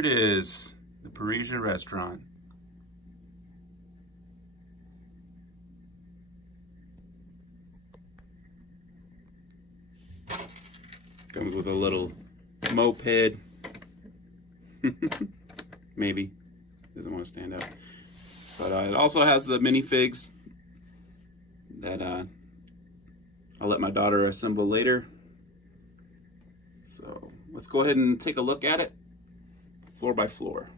Here it is, the Parisian Restaurant. Comes with a little moped. Maybe. Doesn't want to stand up. But it also has the minifigs that I'll let my daughter assemble later. So let's go ahead and take a look at it, floor by floor.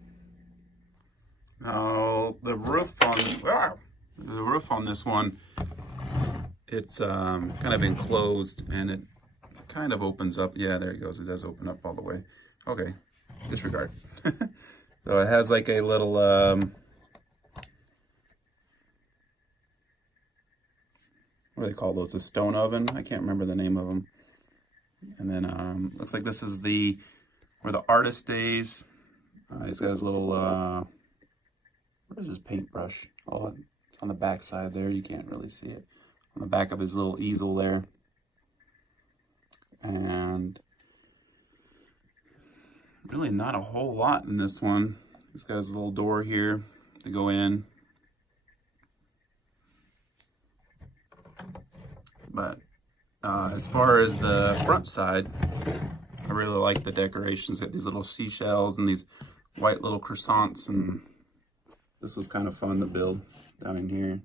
Now the roof on this one, it's kind of enclosed, and it kind of opens up. Yeah, there it goes. It does open up all the way. Okay, disregard. So it has like a little what do they call those? A stone oven? I can't remember the name of them. And then looks like this is where the artist stays. He's got his little what is his paintbrush? Oh, it's on the back side there. You can't really see it. On the back of his little easel there. And really not a whole lot in this one. He's got his little door here to go in. But as far as the front side, I really like the decorations. Got these little seashells and these white little croissants, and this was kind of fun to build down in here.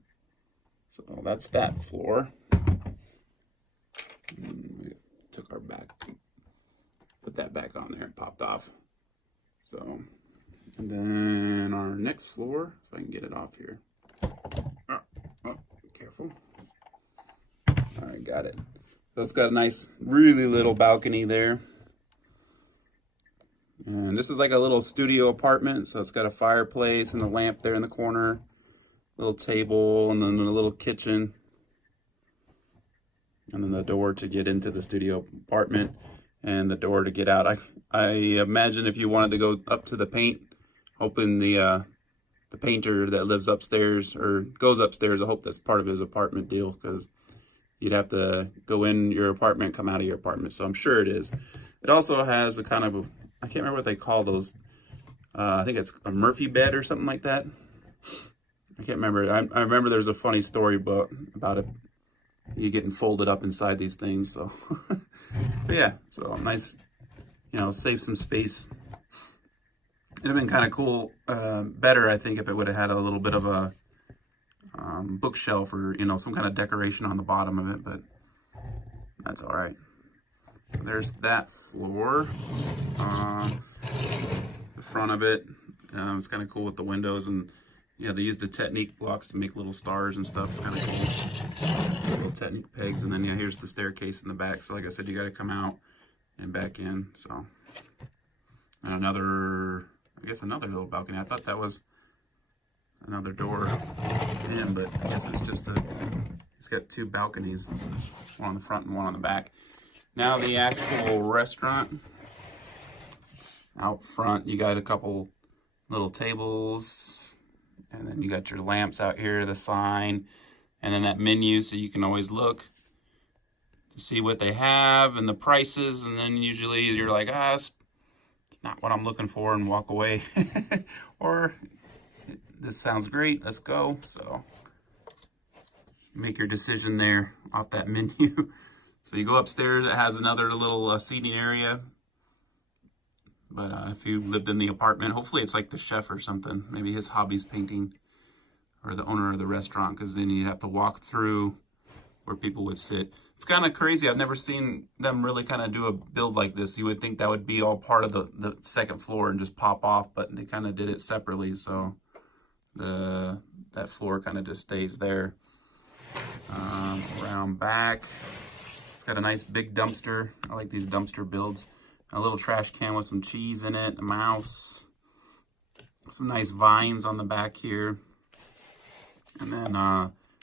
So that's that floor. We took our back, put that back on there, it popped off. So, and then our next floor, if I can get it off here. Oh, careful. All right, got it. So it's got a nice, really little balcony there. And this is like a little studio apartment. So it's got a fireplace and a lamp there in the corner, little table, and then a little kitchen. And then the door to get into the studio apartment and the door to get out. I imagine if you wanted to go up to the paint, hoping the painter that lives upstairs or goes upstairs, I hope that's part of his apartment deal, because you'd have to go in your apartment, come out of your apartment. So I'm sure it is. It also has a kind of I can't remember what they call those. I think it's a Murphy bed or something like that. I can't remember. I remember there's a funny story about it. You getting folded up inside these things. So yeah, so nice, save some space. It'd have been kind of cool, better, I think, if it would have had a little bit of a bookshelf or some kind of decoration on the bottom of it, but that's all right. So there's that floor. The front of it, it's kind of cool with the windows, and they use the Technique blocks to make little stars and stuff. It's kind of cool. Little Technique pegs, and then here's the staircase in the back. So like I said, you got to come out and back in. So, and another little balcony. I thought that was another door in, but I guess it's just it's got two balconies, one on the front and one on the back. Now the actual restaurant. Out front, you got a couple little tables, and then you got your lamps out here, the sign, and then that menu, so you can always look to see what they have and the prices, and then usually you're like, it's not what I'm looking for, and walk away. Or this sounds great, let's go. So make your decision there off that menu. So you go upstairs, it has another little seating area. But if you lived in the apartment, hopefully it's like the chef or something. Maybe his hobby's painting, or the owner of the restaurant, because then you'd have to walk through where people would sit. It's kind of crazy. I've never seen them really kind of do a build like this. You would think that would be all part of the second floor and just pop off, but they kind of did it separately. So that floor kind of just stays there. Around back, it's got a nice big dumpster. I like these dumpster builds. A little trash can with some cheese in it, a mouse, some nice vines on the back here. And then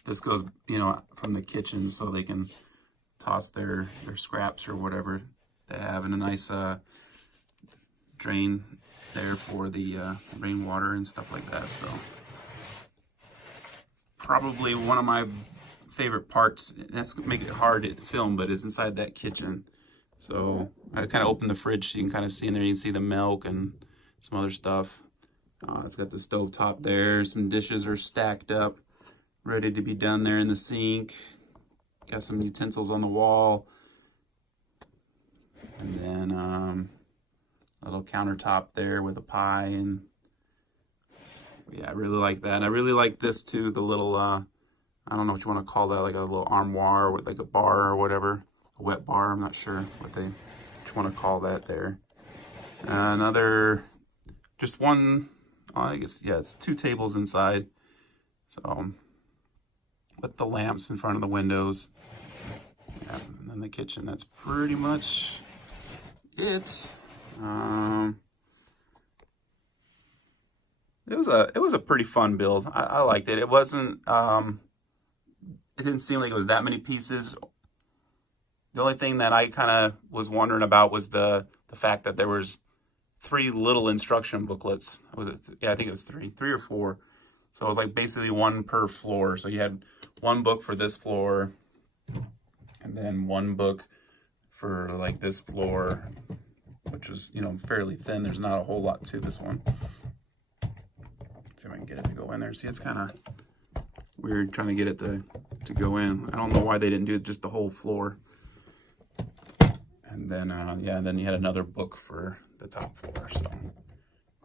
this goes, from the kitchen, so they can toss their scraps or whatever they have, and a nice drain there for the rainwater and stuff like that. So probably one of my favorite parts, and that's make it hard to film, but is inside that kitchen. So I kind of open the fridge so you can kind of see in there. You can see the milk and some other stuff. It's got the stove top there. Some dishes are stacked up, ready to be done there in the sink. Got some utensils on the wall. And then a little countertop there with a pie. And yeah, I really like that. And I really like this too, the little, I don't know what you want to call that, like a little armoire with like a bar or whatever. A wet bar, I'm not sure what you want to call that there. Another, just one, I guess, yeah, it's 2 tables inside. So, with the lamps in front of the windows. Yeah, and then the kitchen, that's pretty much it. It was a pretty fun build. I liked it. It wasn't, it didn't seem like it was that many pieces. The only thing that I kind of was wondering about was the fact that there was 3 little instruction booklets. Was it? Yeah, I think it was 3 or 4. So it was like basically 1 per floor. So you had 1 book for this floor, and then 1 book for like this floor, which was, you know, fairly thin. There's not a whole lot to this one. See if I can get it to go in there. See, it's kind of weird trying to get it to go in. I don't know why they didn't do just the whole floor. And then, yeah, then you had another book for the top floor. So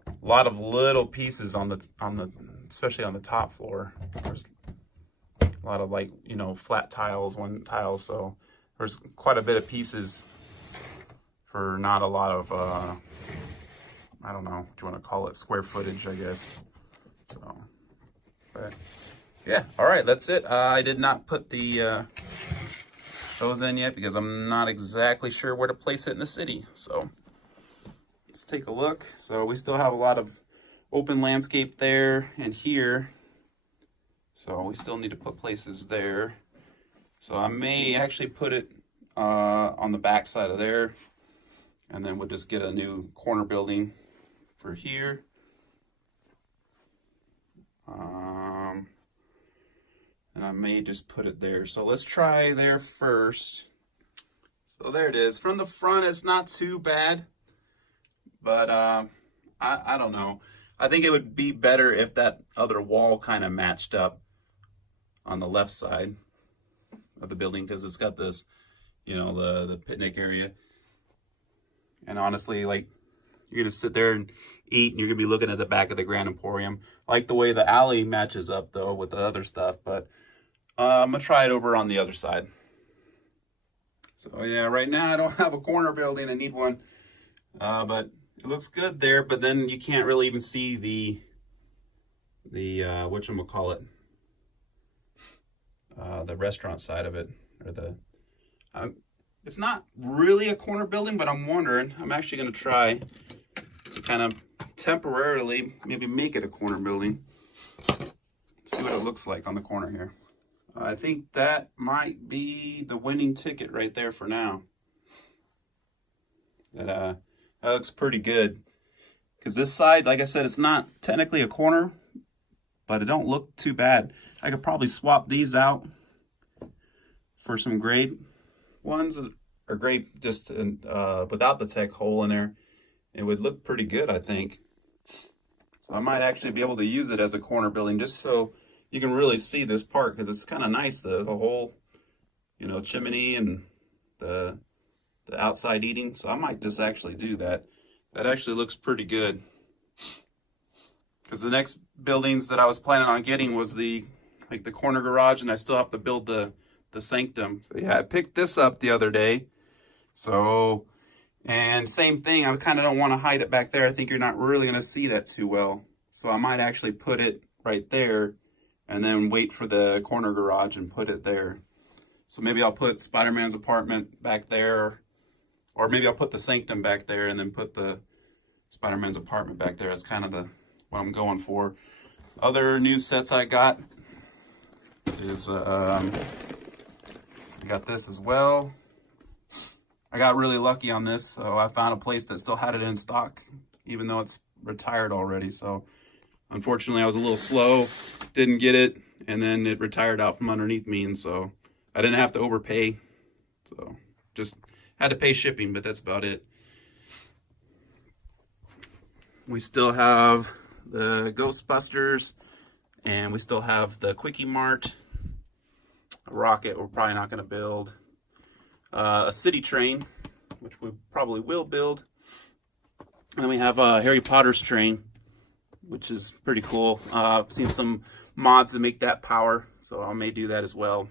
a lot of little pieces on the especially on the top floor. There's a lot of, like, you know, flat tiles, 1 tile. So there's quite a bit of pieces for not a lot of, I don't know what you want to call it, square footage, I guess. So, but yeah, all right, that's it. I did not put the those in yet because I'm not exactly sure where to place it in the city. So let's take a look. So we still have a lot of open landscape there and here. So we still need to put places there. So I may actually put it on the back side of there, and then we'll just get a new corner building for here. And I may just put it there. So let's try there first. So there it is. From the front, it's not too bad, but I don't know. I think it would be better if that other wall kind of matched up on the left side of the building, because it's got this, you know, the picnic area. And honestly, like, you're gonna sit there and eat, and you're gonna be looking at the back of the Grand Emporium. I like the way the alley matches up though with the other stuff, but I'm gonna try it over on the other side. So yeah, right now I don't have a corner building. I need one, but it looks good there. But then you can't really even see the whatchamacallit, the restaurant side of it, or the. It's not really a corner building, but I'm wondering. I'm actually gonna try to kind of temporarily maybe make it a corner building. See what it looks like on the corner here. I think that might be the winning ticket right there for now. That looks pretty good. Because this side, like I said, it's not technically a corner, but it don't look too bad. I could probably swap these out for some gray ones, or gray just without the tech hole in there. It would look pretty good, I think. So I might actually be able to use it as a corner building, just so you can really see this part, because it's kind of nice, the whole, you know, chimney and the outside eating. So I might just actually do that. That actually looks pretty good. Because the next buildings that I was planning on getting was the corner garage, and I still have to build the sanctum. So yeah, I picked this up the other day. So, and same thing, I kind of don't want to hide it back there. I think you're not really going to see that too well. So I might actually put it right there, and then wait for the corner garage and put it there. So maybe I'll put Spider-Man's apartment back there, or maybe I'll put the sanctum back there and then put the Spider-Man's apartment back there. That's kind of what I'm going for. Other new sets I got is, I got this as well. I got really lucky on this, so I found a place that still had it in stock, even though it's retired already. So unfortunately, I was a little slow, didn't get it, and then it retired out from underneath me, and so I didn't have to overpay. So just had to pay shipping, but that's about it. We still have the Ghostbusters, and we still have the Quickie Mart. A rocket we're probably not going to build. A city train, which we probably will build. And then we have Harry Potter's train, which is pretty cool. I've seen some mods that make that power, so I may do that as well.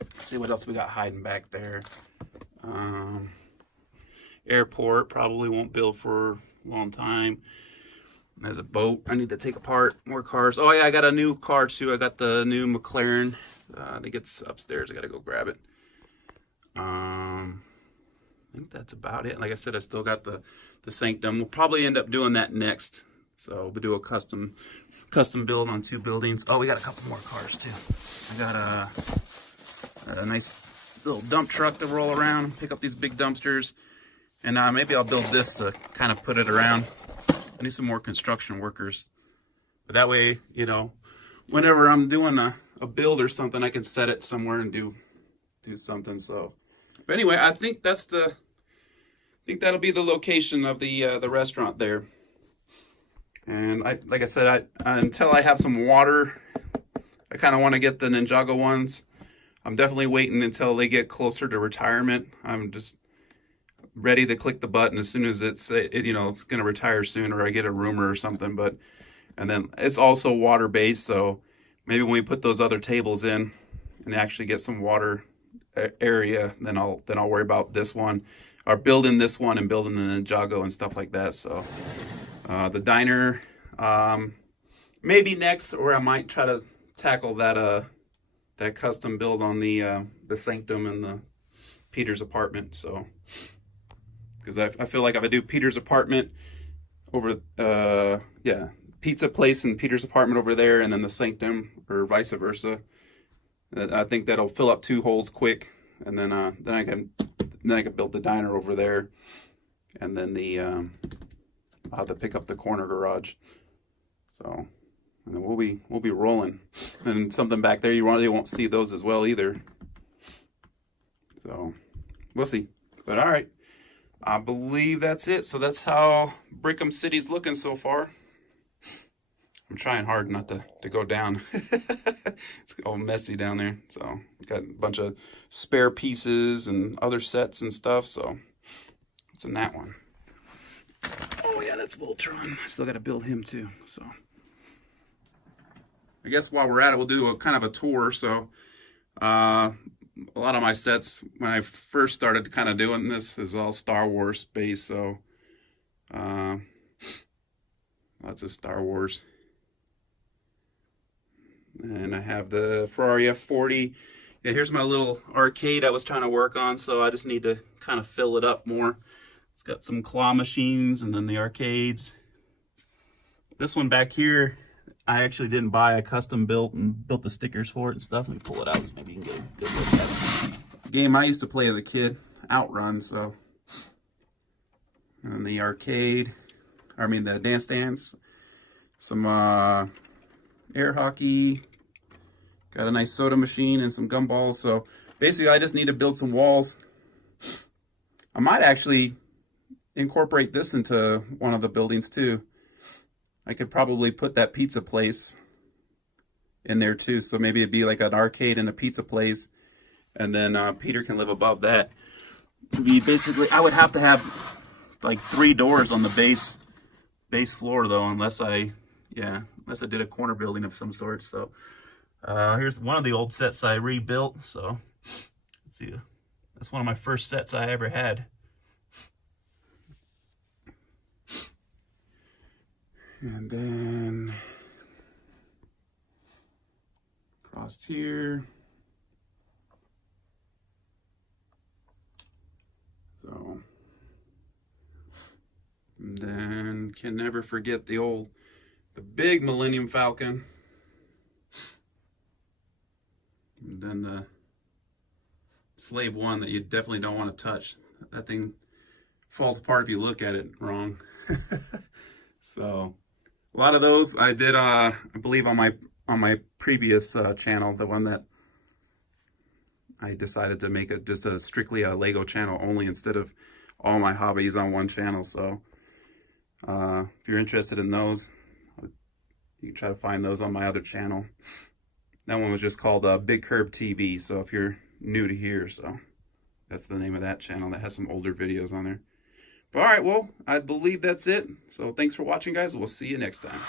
Let's see what else we got hiding back there. Airport, probably won't build for a long time. There's a boat I need to take apart. More cars. Oh yeah, I got a new car too. I got the new McLaren. I think it's upstairs. I gotta go grab it. I think that's about it. Like I said, I still got the sanctum. We'll probably end up doing that next. So we'll do a custom build on 2 buildings. Oh, we got a couple more cars too. I got a nice little dump truck to roll around, pick up these big dumpsters, and maybe I'll build this to kind of put it around. I need some more construction workers, but that way, you know, whenever I'm doing a build or something, I can set it somewhere and do something. So, but anyway, I think that'll be the location of the restaurant there. And like I said, until I have some water, I kind of want to get the Ninjago ones. I'm definitely waiting until they get closer to retirement. I'm just ready to click the button as soon as it's going to retire soon, or I get a rumor or something. And then it's also water based, so maybe when we put those other tables in and actually get some water area, then I'll worry about this one, or building this one and building the Ninjago and stuff like that. So the diner, maybe next, or I might try to tackle that custom build on the sanctum and the Peter's apartment. So because I feel like if I do Peter's apartment over pizza place and Peter's apartment over there, and then the sanctum, or vice versa, I think that'll fill up 2 holes quick, and then I can build the diner over there, and then I'll have to pick up the corner garage. So, and then we'll be rolling, and something back there you really won't see those as well either. So we'll see. But all right, I believe that's it. So that's how Brickam City's looking so far. I'm trying hard not to go down. It's all messy down there. So got a bunch of spare pieces and other sets and stuff. So what's in that one? Oh yeah, that's Voltron. I still got to build him too. So I guess while we're at it, we'll do a kind of a tour. So a lot of my sets, when I first started kind of doing this, is all Star Wars based. So lots of Star Wars. And I have the Ferrari F40. Yeah, here's my little arcade I was trying to work on, so I just need to kind of fill it up more. It's got some claw machines and then the arcades. This one back here, I actually didn't buy. I custom built and built the stickers for it and stuff. Let me pull it out so maybe you can get a good look at it. Game I used to play as a kid, Outrun, so. And then the arcade, the dance dance. Some air hockey, got a nice soda machine and some gumballs. So basically I just need to build some walls. I might actually incorporate this into one of the buildings too. I could probably put that pizza place in there too. So maybe it'd be like an arcade and a pizza place, and then Peter can live above that. It'd be basically, I would have to have like 3 doors on the base floor though, unless I did a corner building of some sort. So here's one of the old sets I rebuilt. So let's see, that's one of my first sets I ever had. And then across here. So, and then can never forget the big Millennium Falcon. And then the Slave 1 that you definitely don't want to touch. That thing falls apart if you look at it wrong. So a lot of those I did, I believe on my previous channel, the one that I decided to make it just strictly a Lego channel only instead of all my hobbies on one channel. So If you're interested in those, you can try to find those on my other channel. That one was just called Big Curb TV, so if you're new to here, so that's the name of that channel. That has some older videos on there. But all right, well, I believe that's it. So thanks for watching, guys. We'll see you next time.